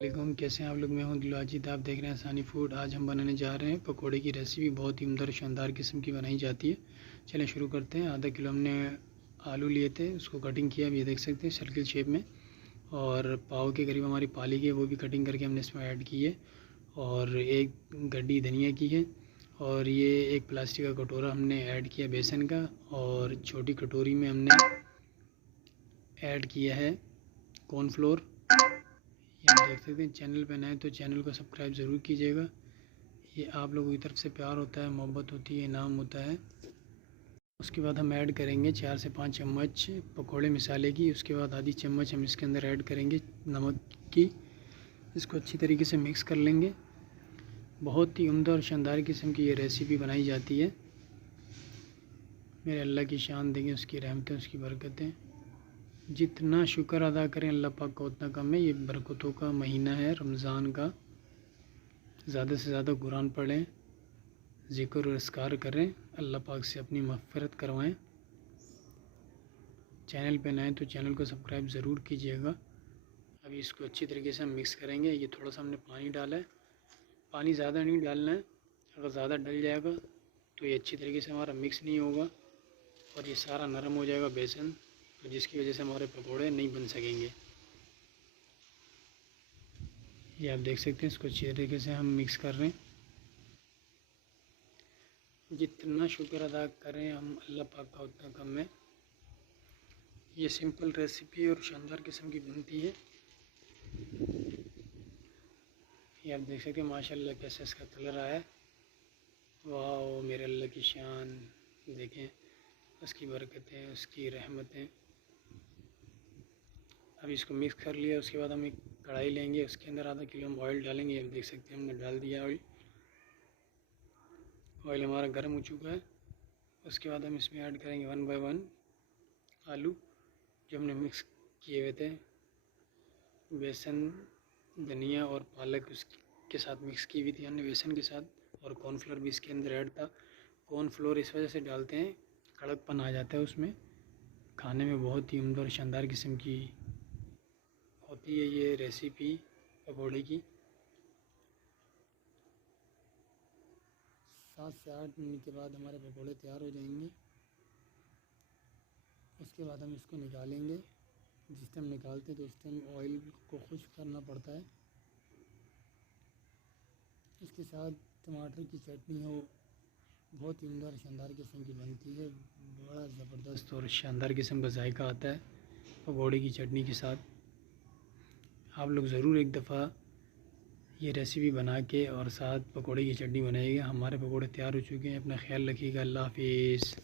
वालेकुम, कैसे हैं आप लोग। मैं हूं दिलवाजिद, आप देख रहे हैं आसानी फूड। आज हम बनाने जा रहे हैं पकोड़े की रेसिपी। बहुत ही उम्दा और शानदार किस्म की बनाई जाती है। चलें शुरू करते हैं। आधा किलो हमने आलू लिए थे, उसको कटिंग किया। अब ये देख सकते हैं सर्किल शेप में। और पाव के करीब हमारी पाली की, वो भी कटिंग करके हमने इसमें ऐड की है। और एक गड्डी धनिया की है। और ये एक प्लास्टिक का कटोरा हमने ऐड किया बेसन का। और छोटी कटोरी में हमने ऐड किया है कॉर्नफ्लोर। ये आप देख सकते हैं। चैनल पर नए तो चैनल को सब्सक्राइब ज़रूर कीजिएगा। ये आप लोगों की तरफ से प्यार होता है, मोहब्बत होती है, इनाम होता है। उसके बाद हम ऐड करेंगे 4 से 5 चम्मच पकोड़े मसाले की। उसके बाद आधी चम्मच हम इसके अंदर ऐड करेंगे नमक की। इसको अच्छी तरीके से मिक्स कर लेंगे। बहुत ही उम्दा और शानदार किस्म की ये रेसिपी बनाई जाती है। मेरे अल्लाह की शान देंगे, उसकी रहमतें, उसकी बरकतें। जितना शुक्र अदा करें अल्लाह पाक का उतना कम है। ये बरकतों का महीना है रमज़ान का। ज़्यादा से ज़्यादा कुरान पढ़ें, ज़िक्र और अस्कार करें, अल्लाह पाक से अपनी मग़फ़िरत करवाएं। चैनल पे नए तो चैनल को सब्सक्राइब ज़रूर कीजिएगा। अभी इसको अच्छी तरीके से हम मिक्स करेंगे। ये थोड़ा सा हमने पानी डाला है, पानी ज़्यादा नहीं डालना है। अगर ज़्यादा डल जाएगा तो ये अच्छी तरीके से हमारा मिक्स नहीं होगा और ये सारा नरम हो जाएगा बेसन, तो जिसकी वजह से हमारे पकौड़े नहीं बन सकेंगे। ये आप देख सकते हैं। इसको अच्छी तरीके से हम मिक्स कर रहे हैं। जितना शुक्र अदा करें हम अल्लाह पाक का उतना कम है। ये सिंपल रेसिपी और शानदार किस्म की बनती है। ये आप देख सकते हैं माशाल्लाह कैसे इसका कलर आया है। वाह, मेरे अल्लाह की शान देखें, उसकी बरकतें, उसकी रहमतें। अब इसको मिक्स कर लिया। उसके बाद हम एक कढ़ाई लेंगे, उसके अंदर आधा किलो हम ऑयल डालेंगे। आप देख सकते हैं हमने डाल दिया ऑयल। ऑयल हमारा गर्म हो चुका है। उसके बाद हम इसमें ऐड करेंगे 1 बाय 1 आलू जो हमने मिक्स किए हुए थे। बेसन, धनिया और पालक उसके साथ मिक्स की हुई थी हमने बेसन के साथ। और कॉर्नफ्लोर भी इसके अंदर ऐड था। कॉर्नफ्लोर इस वजह से डालते हैं, कड़कपन आ जाता है उसमें। खाने में बहुत ही उम्दा और शानदार किस्म की होती है ये रेसिपी पकौड़े की। 7 से 8 मिनट के बाद हमारे पकौड़े तैयार हो जाएंगे। उसके बाद हम इसको निकालेंगे। जिस टाइम निकालते हैं तो उस टाइम ऑयल को खुश्क करना पड़ता है। इसके साथ टमाटर की चटनी हो, बहुत ही उम्दा और शानदार किस्म की बनती है। बड़ा ज़बरदस्त और शानदार किस्म का जायका आता है पकौड़े की चटनी के साथ। आप लोग ज़रूर एक दफ़ा ये रेसिपी बना के और साथ पकौड़े की चटनी बनाइएगा। हमारे पकौड़े तैयार हो चुके हैं। अपना ख्याल रखिएगा। अल्लाह हाफिज़।